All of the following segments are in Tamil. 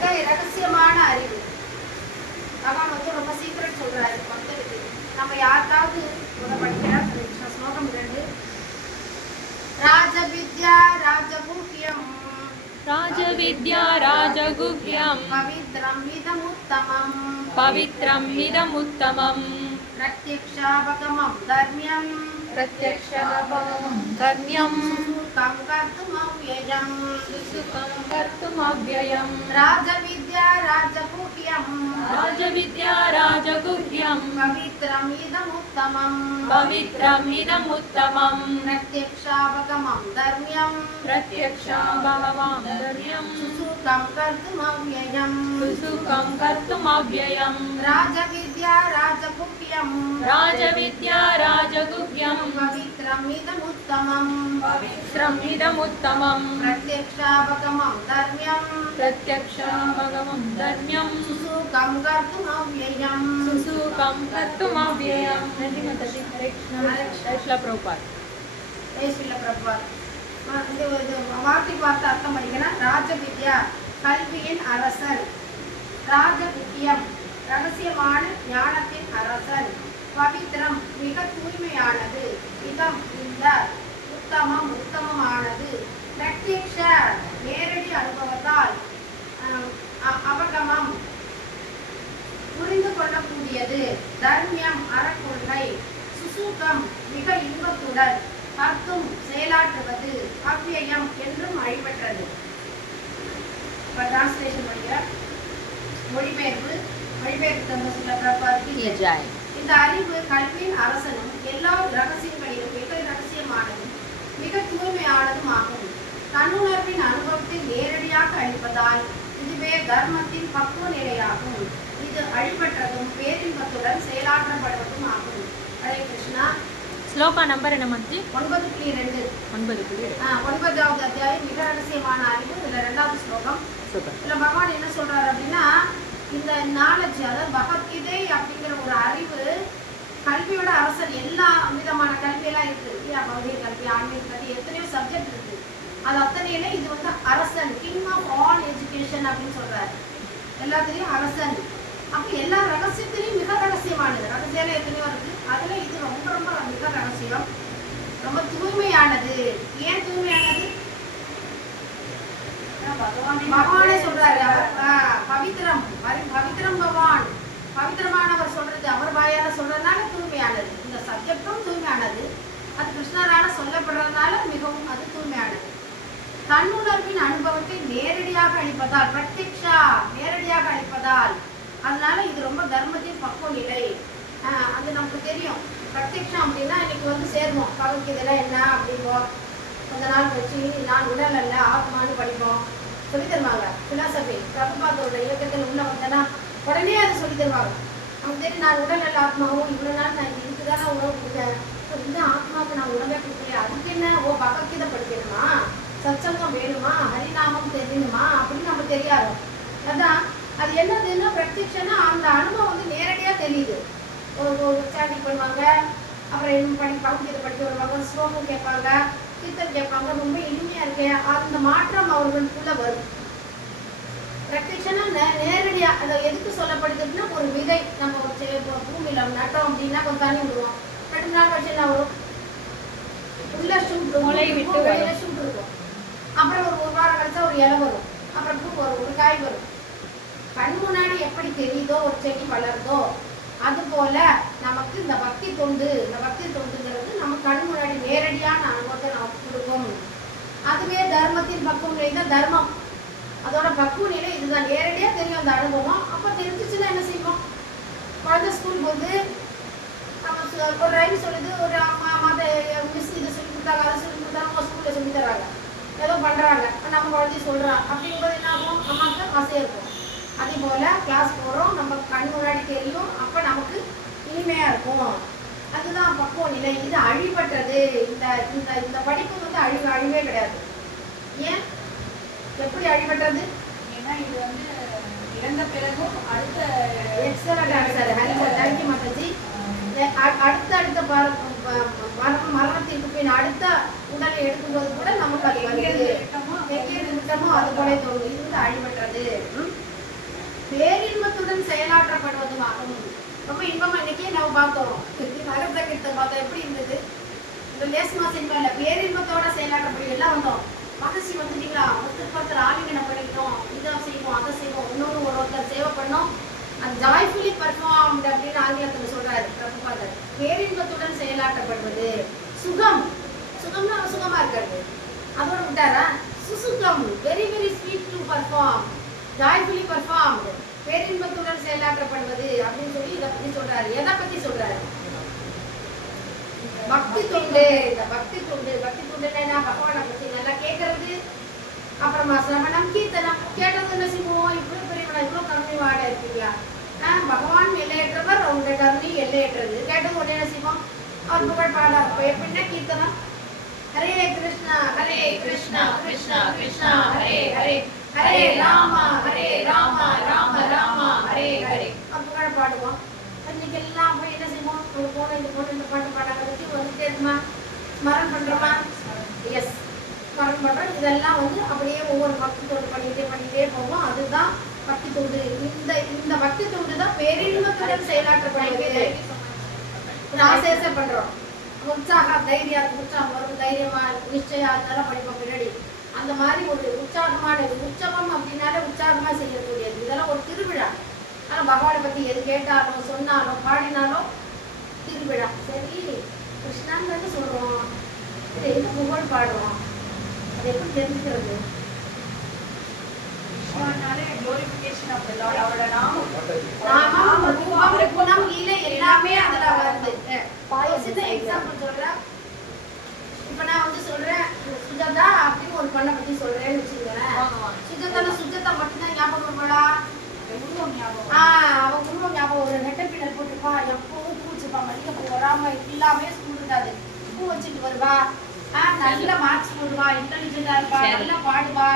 மிக இரகசியமான அறிவு. பகவான் வந்து ரொம்ப சீக்கிரம் சொல்றாரு பக்தருக்கு. நம்ம யாருக்காவது படிக்கிறா ஸ்லோகம் 2. ராஜவித்யா ராஜகுஹ்யம் ராஜவித்யா ராஜகுஹ்யம் பவித்ரம் இதமுத்தமம் பவித்ரம் இதமுத்தமம் பிரத்யக்ஷாபகமம் தர்மியம் பிரத்யக்ஷாபகமம் கர்ம்யம் சுகம் கர்த்துமவ்யயம் சுசுகம் கர்த்துமவ்யயம் ராஜவித்யா ராஜகுஹ்யம் ராஜவித்யா ராஜகுஹ்யம் பவித்ரம் இதமுத்தமம் பவித்ரம் இதமுத்தமம் பிரத்யக்ஷாபகமம் தர்மியம் பிரத்யக்ஷாபகமம் கர்ம்யம் சுகம் கர்த்துமவ்யயம் சுசுகம் கர்த்துமவ்யயம் ராஜவித்யா ராஜகுஹ்யம் ராஜவித்யா ராஜகுஹ்யம் பவித்ரம் இதமுத்தமம் பவித்ரம் இதமுத்தமம் பிரத்யக்ஷாபகமம் தர்மியம் பிரத்யக்ஷாபகமம் தர்ம்யம் சுகம் கர்த்துமவ்யயம் சுசுகம் கர்த்துமவ்யயம். நன்றி மாதாஜி. ஹரே கிருஷ்ணா. ஜெய் ஸ்ரீல பிரபுபாத். ஸ்ரீல பிரபுபாத். இது வார்த்தை பார்த்து அர்த்தம் பண்ணிக்கணும். ராஜவித்யா கல்வியின் அரசன், ராஜகுஹ்யம் ரகசியமான ஞானத்தின் அரசன், பவித்ரம் மிக தூய்மையானது, இதம் இந்த, உத்தமம் உத்தமமானது, பிரத்யக்ஷ நேரடி அனுபவத்தால், அவகமம் புரிந்து கொள்ளக்கூடியது, தர்மியம் அறக்கொள்கை, சுசூகம் மிக இன்பத்துடன், கர்த்தும் செயலாற்றுவது, அவ்யயம் என்றும் அழிவற்றது. டிரான்ஸ்லேஷன் படிக்கிற மொழிபெயர்ப்பு தந்த சில பிரபாதிக்கு இந்த அறிவு கல்வியின் அரசனும் எல்லா ரகசியங்களிலும் மிக ரகசியமானதும் மிக தூய்மையானதும் ஆகும். தன்னுணர்வின் அனுபவத்தை நேரடியாக அளிப்பதால் இதுவே தர்மத்தின் பக்குவ நிலையாகும். இது அழிவற்றதும் பேரின்பத்துடன் செயலாற்றப்படுவதும் ஆகும். ஹரே கிருஷ்ணா. ஸ்லோகா நம்பர் என்ன மாதிரி? 9.2. 9வது அத்தியாயம் மிக ரகசியமான அறிவு. இதுல 2வது ஸ்லோகம். இதுல பகவான் என்ன சொல்றாரு அப்படின்னா, இந்த நாலேஜ், அதாவது பகவத்கீதை அப்படிங்கிற ஒரு அறிவு கல்வியோட அரசன். எல்லா விதமான கல்வியெல்லாம் இருக்கு இல்லையா? பௌதிக கல்வி, ஆன்மீக கல்வி, எத்தனையோ சப்ஜெக்ட் இருக்கு. அது அத்தனையில இது வந்து அரசன், கிங் ஆஃப் ஆல் எஜுகேஷன் அப்படின்னு சொல்றாரு. எல்லாத்துலயும் அரசன். அப்ப எல்லா ரகசியத்திலையும் மிக ரகசியமானது. ரகசியம் எத்தனையோ இருக்கு, அதுல இது ரொம்ப ரொம்ப மிக ரகசியம், ரொம்ப தூய்மையானது. ஏன் தூய்மையானது? பகவானே சொல்றாரு. பவித்ரம் பவித்ரம் பகவான் பவித்திரமானவர் சொல்றது, அவர் வாயால சொல்றதுனால தூய்மையானது. இந்த சப்ஜெக்டும் தூய்மையானது, அது கிருஷ்ணரால சொல்லப்படுறதுனால மிகவும் அது தூய்மையானது. தன்னுணர்வின் அனுபவத்தை நேரடியாக அளிப்பதால், பிரத்யக்ஷா நேரடியாக அளிப்பதால், அதனால இது ரொம்ப தர்மத்தின் பக்குவ நிலை. அது நமக்கு தெரியும். பிரத்யக்ஷம் அப்படின்னா இன்னைக்கு வந்து சேருவோம், பகவத்கீதையில என்ன அப்படிம்போம். கொஞ்ச நாள் வச்சு நான் உடல் அல்ல ஆத்மான்னு படிப்போம், சொல்லி தருவாங்க. பிலாசபி பிரபுபாதோட இயக்கத்தில் உள்ள வந்தேன்னா உடனே அதை சொல்லி தருவாங்க. நமக்கு தெரியும், நான் உடல் அல்ல ஆத்மாவும், இவ்வளோ நாள் நான் இதுக்குதானே உணவு கொடுத்தேன், இந்த ஆத்மாவுக்கு நான் உணவே கொடுக்கலையே, அதுக்கு என்ன? ஓ, பகவத்கீதை படிக்கணுமா, சத்சங்கம் வேணுமா, ஹரிநாமம் தெரியணுமா அப்படின்னு நம்ம தெரியாது. அதான் அது என்னதுன்னா பிரத்யக்ஷனா அந்த அனுபவம் வந்து நேரடியாக தெரியுது. ஒரு சாண்டிங் பண்ணுவாங்க, அப்புறம் இன்னும் பகவத்கீதை படிக்க வருவாங்க, ஸ்லோகம் கேட்பாங்க, கீர்த்தன் கேட்பாங்க, ரொம்ப இனிமையா இருக்கேன். அந்த மாற்றம் அவர்களுக்குள்ள வரும். பிரத்யக்ஷனா நேரடியா அதை எதுக்கு சொல்லப்படுதுன்னா, ஒரு விதை நம்ம பூமியில நட்டோம் அப்படின்னா கொஞ்சம் தண்ணி விடுவோம், 2 நாள் கழிச்சு என்ன வரும்? உள்ள ஷூட் இருக்கும். அப்புறம் ஒரு வாரம் கழிச்சா ஒரு இலை வரும், அப்புறம் பூ வரும், ஒரு காய் வரும். கண் முன்னாடி எப்படி தெரியுதோ ஒரு செடி வளருதோ, அது போல நமக்கு இந்த பக்தி தொண்டுங்கிறது நம்ம கண் முன்னாடி நேரடியான அனுபவத்தை நமக்கு கொடுக்கும். அதுவே தர்மத்தின் பக்குவ நிலை தான் தர்மம். அதோட பக்குவ நிலை இதுதான், நேரடியா தெரியும் அந்த அனுபவம். அப்ப தெரிஞ்சிச்சுன்னா என்ன செய்வோம்? குழந்தை ஸ்கூலுக்கு வந்து நம்ம ஒரு ரைம் சொல்லுது, ஒரு மத மிஸ் இதை சொல்லி கொடுத்தாங்க, அதை சொல்லி கொடுத்தாங்க, அவங்க ஸ்கூல்ல சொல்லி தர்றாங்க, ஏதோ பண்றாங்க, நம்ம குழந்தைய சொல்றான் அப்படிங்கும்போது என்ன ஆகும்? அம்மாவுக்கு ஆசையா இருக்கும். அதே போல கிளாஸ் போகிறோம், நம்ம கண் முன்னாடி தெரியும், அப்போ நமக்கு இனிமையா இருக்கும். அதுதான் பக்குவ நிலை. இது அழிவற்றது. இந்த இந்த இந்த படிப்பு வந்து அழிவே கிடையாது. ஏன்? எப்படி அழிவற்றது? ஏன்னா இது வந்து இறந்த பிறகும் அடுத்த எக்ஸலண்ட் ஆன்சர். தேங்க்யூ மாதாஜி. அடுத்த மரணத்திற்கு பின் அடுத்த உடலை எடுக்கும்போது கூட நமக்கு அது வருது. எங்கே விட்டமோ அது போல தோணும். இது வந்து அழிவற்றது. பேரின்பத்துடன் செயலாற்றப்படுவதுமாகும். ரொம்ப இன்பமா இன்னைக்கே நம்ம பார்த்தோம், நகரத்தை பார்த்தோம், எப்படி இருந்தது இந்த லேஸ்மா சினிமாவில் பேரின்பத்தோட செயலாற்றப்படி எல்லாம் வந்தோம். மகசி வந்துட்டீங்களா, ஒருத்தர் ஆலிங்கனம் பண்ணிக்கணும், இதை செய்வோம் அதை செய்வோம், இன்னொரு ஒருத்தர் சேவை பண்ணோம், அது ஜாய்ஃபுல்லி பர்ஃபார்ம்டு அப்படின்னு ஆங்கிலத்தில் சொல்றாரு பிரபுபாதர். பேரின்பத்துடன் செயலாற்றப்படுவது சுகம், சுகம்னா சுகமா இருக்காது, அதோட விட்டாரா சுசுகம், very very sweet to perform, joyfully performed, பேரின்பத்துடன் செயலாற்றப்படுவது அப்படின்னு சொல்லி இதை பத்தி சொல்றாரு. எதை பத்தி சொல்றாரு? பக்தி துண்டு. இந்த பக்தி துண்டு, பக்தி துண்டுன்னா பகவானை பத்தி நல்லா கேட்கறது, அப்புறமா சிரவணம் கீர்த்தனம். கேட்டது என்ன செய்வோம், இவ்வளவு பெரியவனா இவ்வளவு கம்மி வாட இருக்கீங்களா, பகவான் எல்லையற்றவர், உங்க கருணை எல்லையற்றது. கேட்டது உடனே என்ன செய்வோம், அவர் புகழ் பாடார். எப்படின்னா கீர்த்தனம், ஹரே கிருஷ்ணா ஹரே கிருஷ்ணா கிருஷ்ணா கிருஷ்ணா ஹரே ஹரே, ஹரே ராமா ராம ராமா ஹரே ஹரே, அவர் புகழ் பாடுவோம். இன்னைக்கு எல்லாம் போய் என்ன செய்வோம், ஒரு போன இந்த பாட்டு பாடாங்க பற்றி வந்துட்டே இருக்குமா, ஸ்மரணம் பண்றோமா? எஸ், ஸ்மரணம் பண்றோம். இதெல்லாம் வந்து அப்படியே ஒவ்வொரு பக்தி தொண்டு பண்ணிட்டே போவோம். அதுதான் பக்தி தொண்டு. இந்த பக்தி தொண்டு தான் பேரின்பத்துடன் செயலாற்றப்படுகிறது. ஆசேச பண்றோம், உற்சாக உற்சாகம் வரும், தைரியமா நிச்சயம் அதெல்லாம் படிப்போம் பின்னாடி. அந்த மாதிரி ஒரு உற்சாகமான உற்சவம் அப்படின்னாலே உற்சாகமா செய்யக்கூடியது. இதெல்லாம் ஒரு திருவிழா. ஆனால் பகவானை பத்தி எது கேட்டாலும் சொன்னாலும் பாடினாலும் திருவிழா. சரி, கிருஷ்ணான்னு தானே சொல்றோம், இது எங்க புகழ் பாடுறோம், அது எப்படி தெரிஞ்சுக்கிறது? குணம் லீலை எல்லாமே அதுல வருது. சின்ன எக்ஸாம்பிள் சொல்றேன். இப்ப நான் வந்து சொல்றேன் சுஜாதா அப்படின்னு ஒரு பொண்ணை பத்தி சொல்றேன்னு வச்சுக்கோங்களேன். சுஜாதா மட்டும்தான் ஞாபகம் வருமாடா? அவன் உருவம் ஞாபகம், ஒரு நெட்டப்பின்னல் போட்டுருப்பா, எப்பவும் பூ வச்சுப்பா, மல்லிகைப்பூ வராம இல்லாமே ஸ்கூல் இருக்காது, பூ வச்சுட்டு வருவா, நல்ல மார்க்ஸ் போடுவா, இன்டெலிஜென்டா இருப்பா, நல்லா பாடுவா,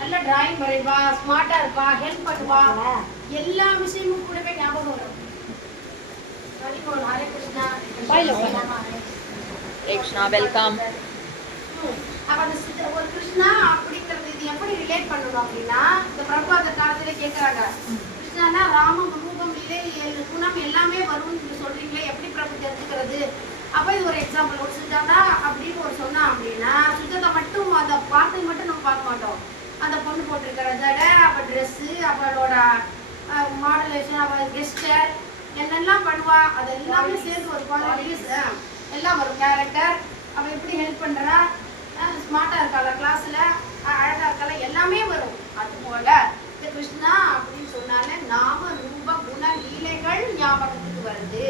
நல்லா டிராயிங் வரைவா, ஸ்மார்ட்டா இருப்பா, ஹெல்ப் பண்ணுவா, எல்லா விஷயமும் கூடவே ஞாபகம் வரும். ஹரே கிருஷ்ணா. கிருஷ்ணா வெல்கம். அப்ப அந்த ஒரு கிருஷ்ணா அப்படிங்கிறது இது எப்படி ரிலேட் பண்ணணும் அப்படின்னா, இந்த பிரபாத காலத்துல கேட்கறாங்க, கிருஷ்ணானா ராமம் ரூபம் லீலை குணம் எல்லாமே வரும்னு சொல்றீங்களே, எப்படி பிரபு தெரிஞ்சுக்கிறது? அப்ப இது ஒரு எக்ஸாம்பிள். ஒரு சுஜாதா அப்படின்னு ஒரு சொன்னா அப்படின்னா, சுஜாதா மட்டும் அந்த பாட்டை மட்டும் நம்ம பார்க்க மாட்டோம். அந்த பொண்ணு போட்டிருக்கிற ஜடை, அவ ட்ரெஸ்ஸு, அவளோட மாடுலேஷன், அவள் கெஸ்டர் என்னெல்லாம் பண்ணுவா, அது எல்லாமே சேர்ந்து ஒரு குவாலிட்டிஸ் எல்லாம் வரும். கேரக்டர், அவள் எப்படி ஹெல்ப் பண்ணுறா, ஸ்மார்ட்டாக இருக்காளா, கிளாஸில் அழகாக இருக்காளா, எல்லாமே வரும். அதுபோல் இந்த கிருஷ்ணா அப்படின்னு சொன்னாலே நாம ரூப குண லீலைகள் ஞாபகத்துக்கு வருது.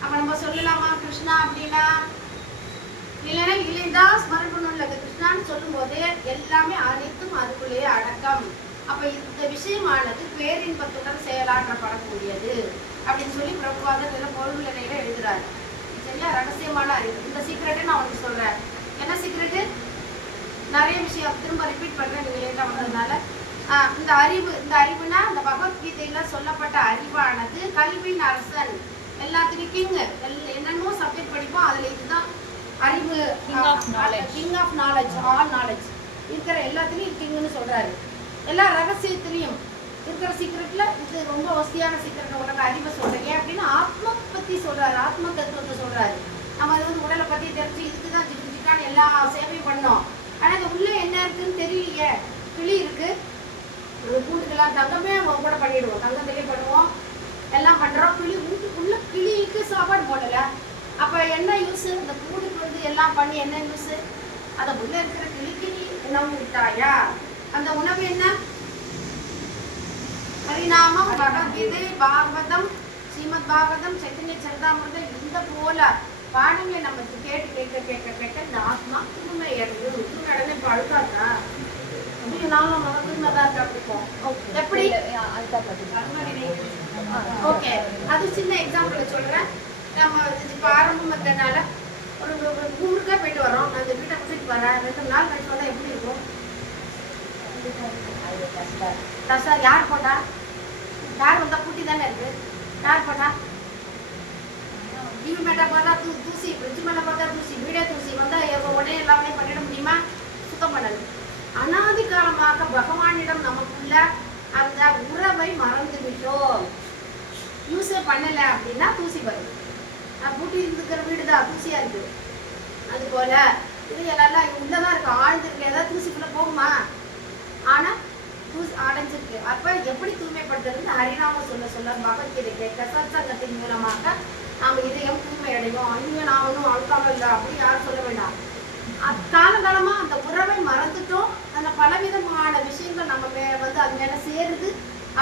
அப்போ நம்ம சொல்லலாமா கிருஷ்ணா அப்படின்னா? இல்லைன்னா இல்லைதான் ஸ்மரணம் பண்ணல. கிருஷ்ணான்னு சொல்லும் போது எல்லாமே அனைத்தும் அதுக்குள்ளேயே அடக்கம். அப்ப இந்த விஷயமானது பேரின்பத்துடன் செயலாற்றப்படக்கூடியது அப்படின்னு சொல்லி பிரபுவாதர் சில பொருள் நிலையில எழுதுறாரு. சரியா? ரகசியமான அறிவு. இந்த சீக்ரெட்டை நான் வந்து சொல்றேன். என்ன சீக்ரெட்டு? நிறைய விஷயம் திரும்ப ரிப்பீட் பண்றேன், நீங்க லேட்டா வந்ததுனால. இந்த அறிவுனா இந்த பகவத்கீதையில சொல்லப்பட்ட அறிவானது கல்வியின் அரசன், எல்லாத்துக்கும் கிங். என்னென்னமோ சப்ஜெக்ட் படிப்போம், அதுல இதுதான் அறிவு, king of knowledge, all knowledge இருக்கிற எல்லாத்துலேயும் கிங்னு சொல்றாரு. எல்லா ரகசியத்திலையும் இருக்கிற சீக்கிரட்ல இது ரொம்ப வசதியான சீக்கிரட். உனக்கு அறிவை சொல்றேன் ஏன் அப்படின்னா ஆத்மா பத்தி சொல்றாரு, ஆத்ம தத்துவத்தை சொல்றாரு. நம்ம அது வந்து உடலை பத்தி தெரிஞ்சு இதுக்குதான் ஜிக்கான எல்லா சேவையும் பண்ணோம். ஆனா அது உள்ள என்ன இருக்குன்னு தெரியலையே. கிளி இருக்கு, கூட்டுக்கெல்லாம் தங்கமே கூட பண்ணிடுவோம், தங்கத்திலே பண்ணுவோம், எல்லாம் பண்றோம். கிளி வீட்டுக்குள்ள கிளிக்கு சாப்பாடு போடல, அப்ப என்ன யூஸ்? அந்த கூடுக்கு வந்து எல்லாம் பண்ணி என்ன யூஸ்? அதை உள்ள இருக்கிற கிளிக்கு நீ உணவு விட்டாயா? அந்த உணவு என்ன? ஹரிநாமம், பகவத்கீதை, பாகவதம், ஸ்ரீமத் பாகவதம், சைத்தன்ய சரிதாமிர்தம், இந்த போல பாடங்களை நம்ம கேட்டு கேட்க கேட்க கேட்க இந்த ஆத்மா தூய்மை அடைந்து தூய்மை இப்போ அழுக்காதா அப்படி நானும் நம்ம தூய்மைதான் இருக்கா பிடிப்போம். எப்படி? ஓகே, அது சின்ன எக்ஸாம்பிள் சொல்றேன். நம்ம இப்போ ஆரம்பம் இருக்கிறதுனால ஒரு ஊருக்கே போயிட்டு வரோம். நான் இந்த வீட்டை கூட்டிட்டு வரேன், 2 நாள் கழிச்சு வந்தால் எப்படி இருக்கும்? யார் போட்டா? யார் வந்தா? கூட்டி தானே இருக்கு. யார் போட்டா? டிவி மேலே பார்த்தா தூசி, ஃப்ரிட்ஜ் மேலே பார்த்தா தூசி, வீடே தூசி வந்தால் உடனே எல்லாமே பண்ணிட முடியுமா? சுத்தம் பண்ணணும். அனாதி காலமாக பகவானிடம் நமக்குள்ள அந்த உறவை உறவை மறந்து விட்டோம். யூஸே பண்ணல அப்படின்னா தூசி வரும். பூட்டி இருக்கிற வீடு தான் தூசியா இருக்கு. அது போல இது எல்லாம் உள்ளதான் இருக்கு, ஆழ்ந்திருக்கு. ஏதாவது தூசிக்குள்ள போகுமா? ஆனா தூசி அடைஞ்சிருக்கு. அப்ப எப்படி தூய்மைப்படுத்துறது? ஹரிநாம சொல்ல சொல்ல பகவத்கீதை கேட்க சத்சங்கத்தின் மூலமாக நாம இதயம் தூய்மை அடையும். இனிமே நான் ஒன்றும் அழுக்காம இல்லை அப்படி யாரும் சொல்ல வேண்டாம். காலகாலமா அந்த உறவை மறந்துட்டோம். அந்த பலவிதமான விஷயங்கள் நம்ம வந்து அது மேல சேருது,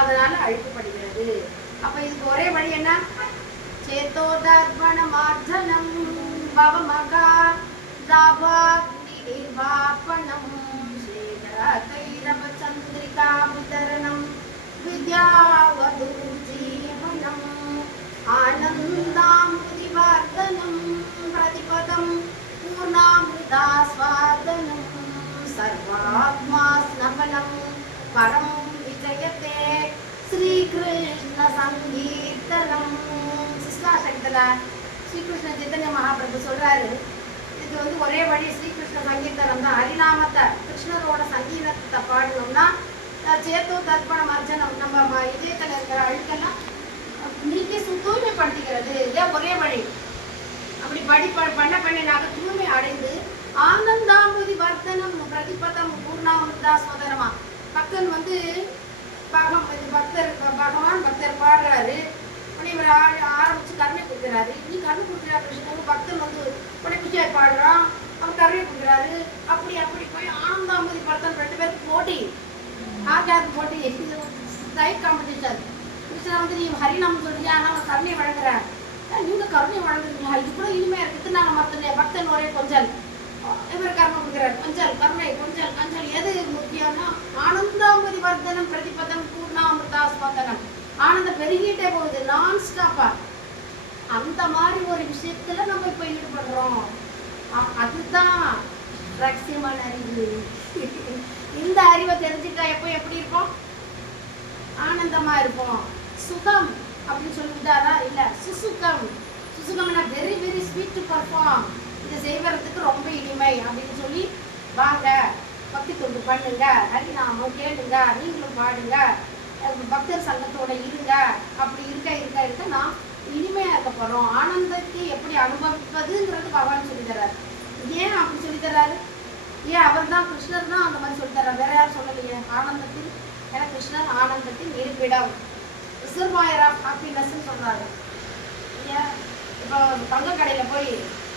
அதனால அழிக்கப்படுகிறது. அப்ப இதுக்கு ஒரே வழி என்ன? சேத்தோ தர்ப்பண மார்ஜனம் பவமகா தாபாக்னி நிர்வாபணம் ஸ்ரீதரைரவ சந்திரிகா விதரணம் வித்யாவது ஜீவனம் ஆனந்தாமுதி வர்தனம் பிரதிபதம் பூர்ணாமிருதாஸ்வாதனம் சர்வாத்மா ஸ்நபனம் பரம் விஜயதே ஸ்ரீகிருஷ்ண சங்கீர்த்தனம். சிஸ்டாசக்தில ஸ்ரீகிருஷ்ண சைத்தன்ய மகாபிரபு சொல்றாரு, இது வந்து ஒரே வழி ஸ்ரீகிருஷ்ண சங்கீர்த்தனம் தான். ஹரிநாமத்தை கிருஷ்ணரோட சங்கீதத்தை பாடணும்னா சேத்தோ தர்ப்பணம் அர்ச்சனம் நம்ம இதயத்தில் இருக்கிற அழுக்கெல்லாம் நீக்கி தூய்மைப்படுத்திக்கிறது. இதான் ஒரே வழி. அப்படி பண்ண நாங்க தூய்மை அடைந்து ஆனந்தாம்புதி வர்த்தனம் பிரதிபதம் பூர்ணாமிருதா சோதரமா. பக்தன் வந்து பகவான் பக்தர் பாடுறாரு, இவர் ஆரம்பிச்சு கருணை கொடுக்குறாரு. நீ கருணை கொடுக்குறாரு கிருஷ்ணன். பக்தன் வந்து பிடிச்சாய் பாடுறான், அவன் கருணை கொடுக்குறாரு. அப்படி அப்படி போய் ஆனந்தாம்புதி பர்த்தன் 2 பேருக்கு போட்டி, ஆச்சாருக்கு போட்டி, டைட் காம்படிஷன். கிருஷ்ணா வந்து நீ ஹரிநாமம் சொல்றியா, ஆனால் கருணை வழங்குறேன். நீங்க கருணை வழங்குறீங்களா? இது கூட இனிமையா இருக்குது. நாங்கள் மற்ற பக்தன் ஒரே கொஞ்சல், இவர் கருணை கொடுக்குறாரு, கொஞ்சல் கருணை கொஞ்சல் கஞ்சல். எது முக்கியம்னா ஆனந்தாம்பதி வர்தனம் பிரதிபதம் பூர்ணாமிருதாஸ்வாதனம். ஆனந்தம் பெருகிட்டே போகுது நான் ஸ்டாப்பா. அந்த மாதிரி ஒரு விஷயத்துல நம்ம இப்ப ஈடுபடுறோம். அதுதான் ரகசியமான அறிவு. இந்த அறிவை தெரிஞ்சுட்டா எப்படி இருப்போம்? ஆனந்தமா இருப்போம். சுகம் அப்படின்னு சொல்லிவிட்டாரா? இல்ல, சுசுகம். சுசுகம்னா very very sweet to perform. இதை செய்வதற்கு ரொம்ப இனிமை அப்படின்னு சொல்லி வாங்க பக்தி தொண்டு பண்ணுங்க, ஹரிநாமம் கேளுங்க, நீங்களும் பாடுங்க, பக்தர் சங்கத்தோட இருங்க. அப்படி இருக்க நான் இனிமையா இருக்க போறோம். ஆனந்தத்தை எப்படி அனுபவிப்பதுங்கிறது பகவான் சொல்லி தர்றாரு. ஏன் அப்படி சொல்லி தர்றாரு? ஏன் அவர் தான் கிருஷ்ணர் தான் அந்த மாதிரி சொல்லி தர்றாரு, வேற யாரும் சொல்லலையே. ஆனந்தத்தில் ஏன்னா கிருஷ்ணர் ஆனந்தத்தின் இருப்பிடம், ரிசர்வாயர் ஆஃப் ஹாப்பினஸ்ன்னு சொல்றாரு. ஏன் இப்போ தங்க கடையில போய்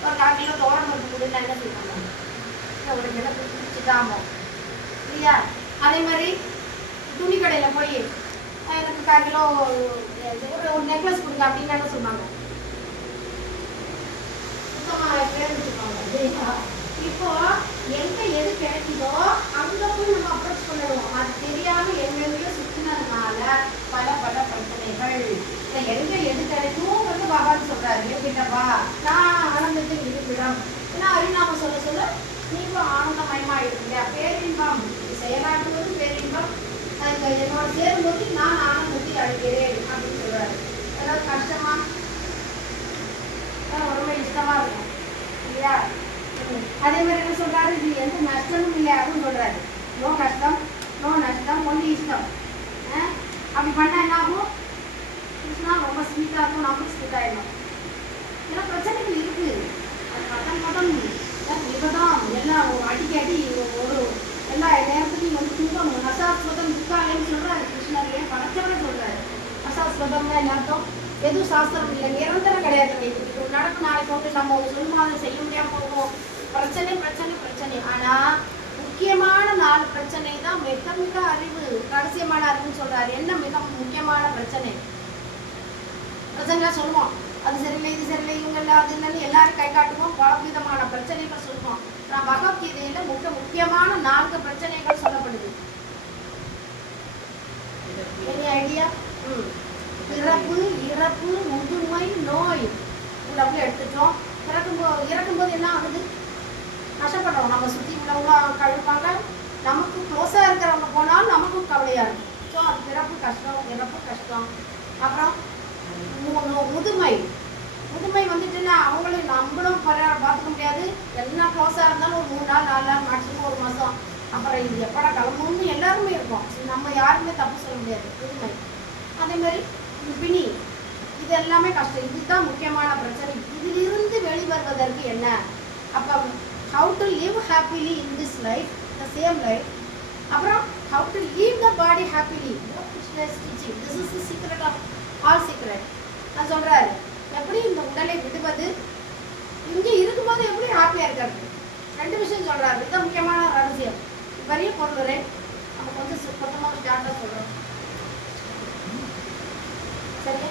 ஒரு 4 கிலோ தோரம் பருப்பு கொடுன்னா என்ன செய்வாங்க? ஒரு கிலோ பிடிச்சிட்டாமோ இல்லையா? அதே மாதிரி துணி கடையில போய் எனக்கு 4 கிலோ ஒரு நெக்லஸ் கொடுங்க அப்படின்னு என்ன சொன்னாங்க? சுத்தமாக பேருந்துப்பாங்க. இப்போ எங்க எது கிடைக்குதோ அங்க போய் நம்ம அப்ரோச் பண்ணணும். அது தெரியாம எங்கெங்கயோ சுத்தினதுனால பல பிரச்சனைகள். எங்க எது கிடைக்கும்ங்கிறது பகவான் சொல்றாரு. எப்படிட்டப்பா நான் ஆனந்தத்தின் இருப்பிடம். ஏன்னா ஹரிநாமம் சொல்ல சொல்ல நீங்களும் ஆனந்தமயமா இருக்கீங்க. பேரின்பம் செயலாற்றுவது பேரின்பம். என்னோட சேரும்போது நான் ஆனந்தத்தை அழைக்கிறேன் அப்படின்னு சொல்றாரு. ஏதாவது கஷ்டமா? ரொம்ப இஷ்டமா இருக்கும் இல்லையா? அதே மாதிரி என்ன சொல்றாரு? இது எந்த நஷ்டமும் இல்லை அப்படின்னு சொல்றாரு. நோ கஷ்டம் நோ நஷ்டம், ஒன்லி இஷ்டம். அப்படி பண்ணா என்ன ஆகும்? கிருஷ்ணா ரொம்ப ஸ்வீட்டா இருக்கும், நம்மளும் ஸ்வீட் ஆயிடும். ஏன்னா பிரச்சனைகள் இருக்கு. அது மதம் இப்பதான் எல்லாம் அடிக்கடி ஒரு எல்லா நேரத்துலையும் வந்து தூக்கணும். அசாஸ்வதம் துக்காலன்னு சொல்றாரு கிருஷ்ணர். ஏன் படைச்சவரே சொல்றாரு. அசாஸ்வதம்னா என்ன அர்த்தம்? எதுவும் சாஸ்திரம் இல்லை, நிரந்தரம் கிடையாது. நடக்கும் நாளைக்கு வந்து நம்ம ஒரு சொல்லுமாதிரி செய்ய முடியாம போகும். பிரச்சனை பிரச்சனை பிரச்சனை. ஆனா முக்கியமான 4 பிரச்சனை தான் மிக மிக அறிவு, ரகசியமான அறிவுன்னு சொல்றாரு. என்ன மிக முக்கியமான பிரச்சனை? பிரச்சனை சொல்லுவோம், அது சரியில்லை இது சரியில்லை இவங்க இல்லை அது இல்லைன்னு எல்லாரும் கை காட்டுவோம். பல விதமான பிரச்சனைகள் சொல்லுவோம். நான் பகவத்கீதையில முக்கியமான 4 பிரச்சனைகள் சொல்லப்படுது. Any idea? பிறப்பு இறப்பு முதுமை நோய் இவ்வளவு எடுத்துட்டோம். இறக்கும்போது என்ன ஆகுது? கஷ்டப்படுறோம். நம்ம சுற்றி உள்ளவங்க கழுப்பாங்க, நமக்கு க்ளோஸாக இருக்கிறவங்க போனாலும் நமக்கும் கவலையாக இருக்கும். ஸோ அது பிறப்பு கஷ்டம், இறப்பு கஷ்டம். அப்புறம் முதுமை வந்துட்டுன்னா அவங்களையும் நம்மளும் பார்த்துக்க முடியாது. எல்லாம் க்ளோஸாக இருந்தாலும் ஒரு 3 நாள் 4 நாள் மேக்ஸிமம் 1 மாதம். அப்புறம் இது எப்படா கிளம்பணும்னு எல்லாருமே இருக்கும். நம்ம யாருமே தப்பு சொல்ல முடியாது, புதுமை. அதே மாதிரி பிணி, இது எல்லாமே கஷ்டம். இதுதான் முக்கியமான பிரச்சனை. இதிலிருந்து வெளிவருவதற்கு என்ன? அப்போ how to live happily in this life, the same life. அப்புறம் how to leave the body happily. Krishna is teaching. This is the secret of all secret. நான் சொல்றாரு எப்படி இந்த உடலை விடுவது, இங்கே இருக்கும்போது எப்படி ஹாப்பியாக இருக்கிறது. 2 விஷயம் சொல்றாரு. இதுதான் முக்கியமான ரகசியம். பெரிய பொருள் நம்ம கொஞ்சம் சுத்தமாக ஸ்டார்ட்டாக சொல்கிறோம். சரியா?